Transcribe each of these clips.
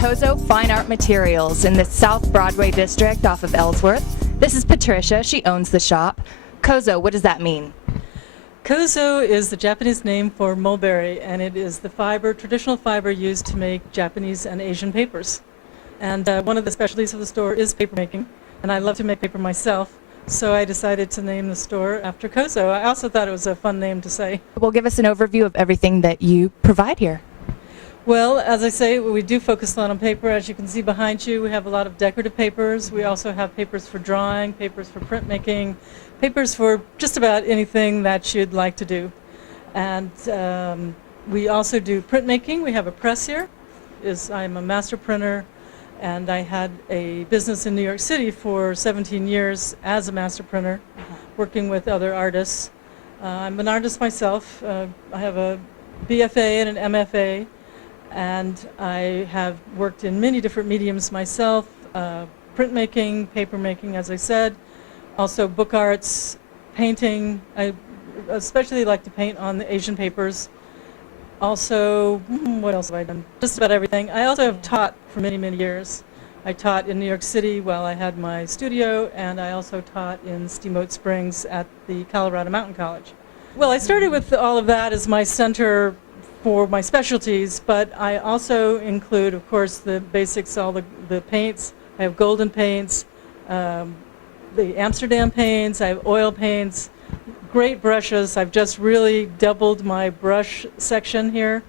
Kozo Fine Art Materials in the South Broadway district off of Ellsworth. This is Patricia. She owns the shop. Kozo, what does that mean? Kozo is the Japanese name for mulberry, and it is the traditional fiber used to make Japanese and Asian papers. And one of the specialties of the store is paper making, and I love to make paper myself, so I decided to name the store after Kozo. I also thought it was a fun name to say. Well, give us an overview of everything that you provide here. Well, as I say, we do focus a lot on paper. As you can see behind you, we have a lot of decorative papers. We also have papers for drawing, papers for printmaking, papers for just about anything that you'd like to do. And we also do printmaking. We have a press here. I'm a master printer, and I had a business in New York City for 17 years as a master printer, working with other artists. I'm an artist myself. I have a BFA and an MFA. And I have worked in many different mediums myself, printmaking, papermaking, as I said, also book arts, painting. I especially like to paint on the Asian papers. Also, what else have I done? Just about everything. I also have taught for many, many years. I taught in New York City while I had my studio, and I also taught in Steamboat Springs at the Colorado Mountain College. Well, I started with all of that as my center for my specialties, but I also include, of course, the basics, all the paints. I have golden paints, the Amsterdam paints, I have oil paints, great brushes. I've just really doubled my brush section here.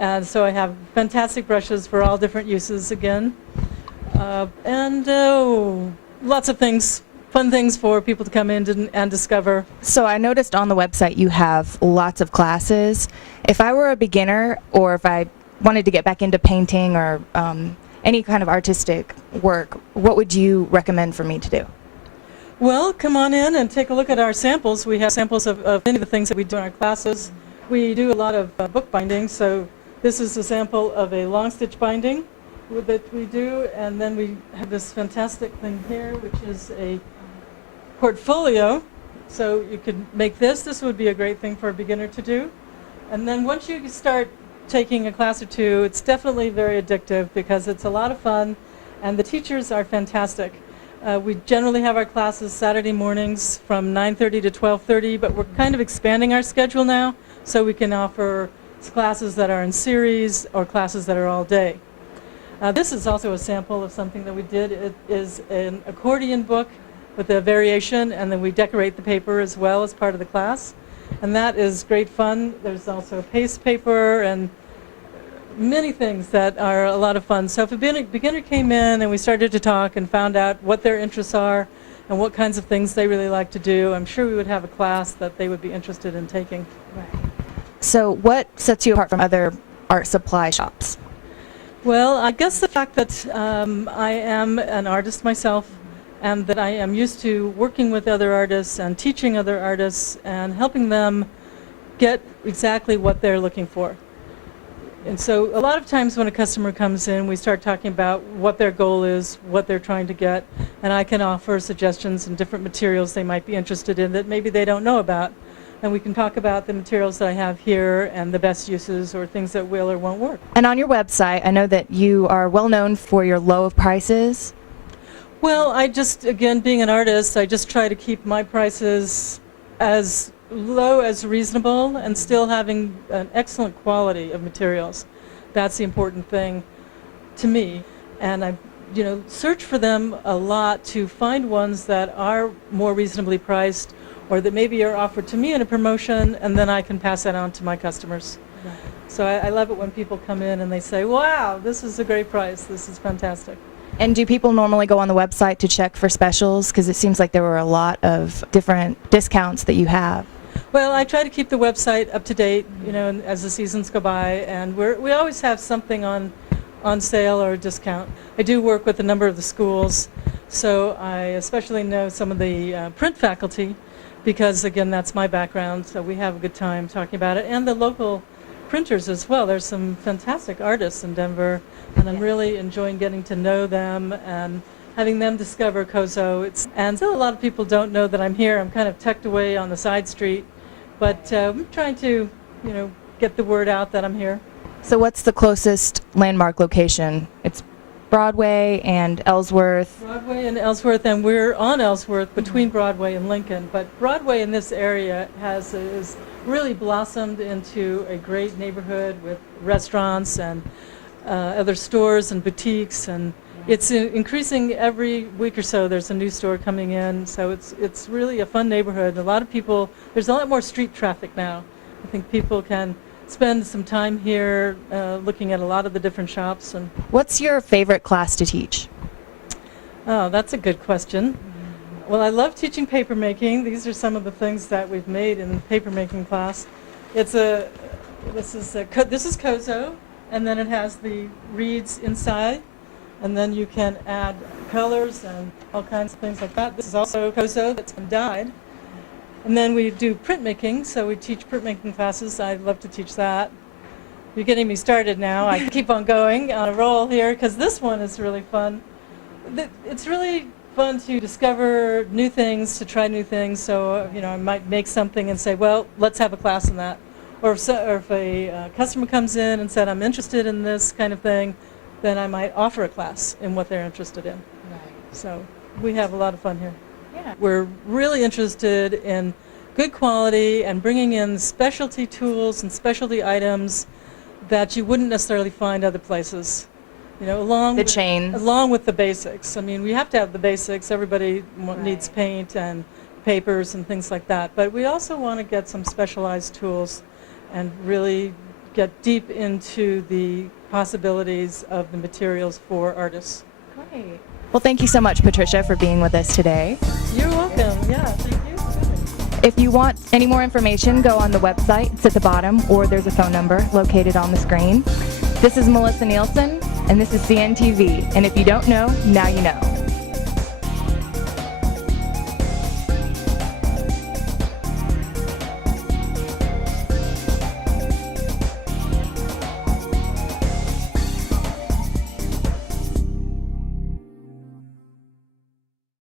And so I have fantastic brushes for all different uses again. Lots of things. Fun things for people to come in and discover. So I noticed on the website you have lots of classes. If I were a beginner, or if I wanted to get back into painting or any kind of artistic work, what would you recommend for me to do? Well, come on in and take a look at our samples. We have samples of many of the things that we do in our classes. We do a lot of book binding, so this is a sample of a long stitch binding that we do, and then we have this fantastic thing here, which is a portfolio. So you could make this. This would be a great thing for a beginner to do. And then once you start taking a class or two, it's definitely very addictive because it's a lot of fun, and the teachers are fantastic. We generally have our classes Saturday mornings from 9:30 to 12:30, but we're kind of expanding our schedule now, so we can offer classes that are in series or classes that are all day. This is also a sample of something that we did. It is an accordion book with a variation, and then we decorate the paper as well as part of the class. And that is great fun. There's also paste paper and many things that are a lot of fun. So if a beginner came in and we started to talk and found out what their interests are and what kinds of things they really like to do, I'm sure we would have a class that they would be interested in taking. Right. So what sets you apart from other art supply shops? Well, I guess the fact that I am an artist myself, and that I am used to working with other artists and teaching other artists and helping them get exactly what they're looking for. And so a lot of times when a customer comes in, we start talking about what their goal is, what they're trying to get, and I can offer suggestions and different materials they might be interested in that maybe they don't know about. And we can talk about the materials that I have here and the best uses or things that will or won't work. And on your website, I know that you are well known for your low prices. Well, again, being an artist, I just try to keep my prices as low as reasonable and still having an excellent quality of materials. That's the important thing to me. And I search for them a lot to find ones that are more reasonably priced or that maybe are offered to me in a promotion, and then I can pass that on to my customers. Right. So I love it when people come in and they say, wow, this is a great price, this is fantastic. And do people normally go on the website to check for specials? Because it seems like there were a lot of different discounts that you have. Well, I try to keep the website up to date, as the seasons go by, and we always have something on sale or discount. I do work with a number of the schools, so I especially know some of the print faculty, because again, that's my background, so we have a good time talking about it, and the local printers as well. There's some fantastic artists in Denver, and I'm really enjoying getting to know them and having them discover Kozo. And still a lot of people don't know that I'm here. I'm kind of tucked away on the side street, but I'm trying to, get the word out that I'm here. So what's the closest landmark location? It's Broadway and Ellsworth. Broadway and Ellsworth, and we're on Ellsworth between Broadway and Lincoln. But Broadway in this area is really blossomed into a great neighborhood with restaurants and other stores and boutiques, and it's increasing every week or so. There's a new store coming in, so it's really a fun neighborhood. A lot of people, there's a lot more street traffic now. I think people can spend some time here looking at a lot of the different shops. And What's your favorite class to teach? oh, that's a good question. Well, I love teaching paper making. These are some of the things that we've made in the paper making class. This is Kozo, and then it has the reeds inside, and then you can add colors and all kinds of things like that. This is also Kozo that's been dyed. And then we do printmaking, so we teach printmaking classes. I love to teach that. You're getting me started now. I keep on going on a roll here because this one is really fun. It's really fun to discover new things, to try new things. So, I might make something and say, well, let's have a class in that. Or if a customer comes in and said, I'm interested in this kind of thing, then I might offer a class in what they're interested in. Right. So we have a lot of fun here. Yeah. We're really interested in good quality and bringing in specialty tools and specialty items that you wouldn't necessarily find other places. Along with the basics. I mean, we have to have the basics. Everybody needs paint and papers and things like that. But we also want to get some specialized tools and really get deep into the possibilities of the materials for artists. Great. Well, thank you so much, Patricia, for being with us today. You're welcome. Yeah, thank you. If you want any more information, go on the website. It's at the bottom, or there's a phone number located on the screen. This is Melissa Nielsen, and this is CNTV. And if you don't know, now you know.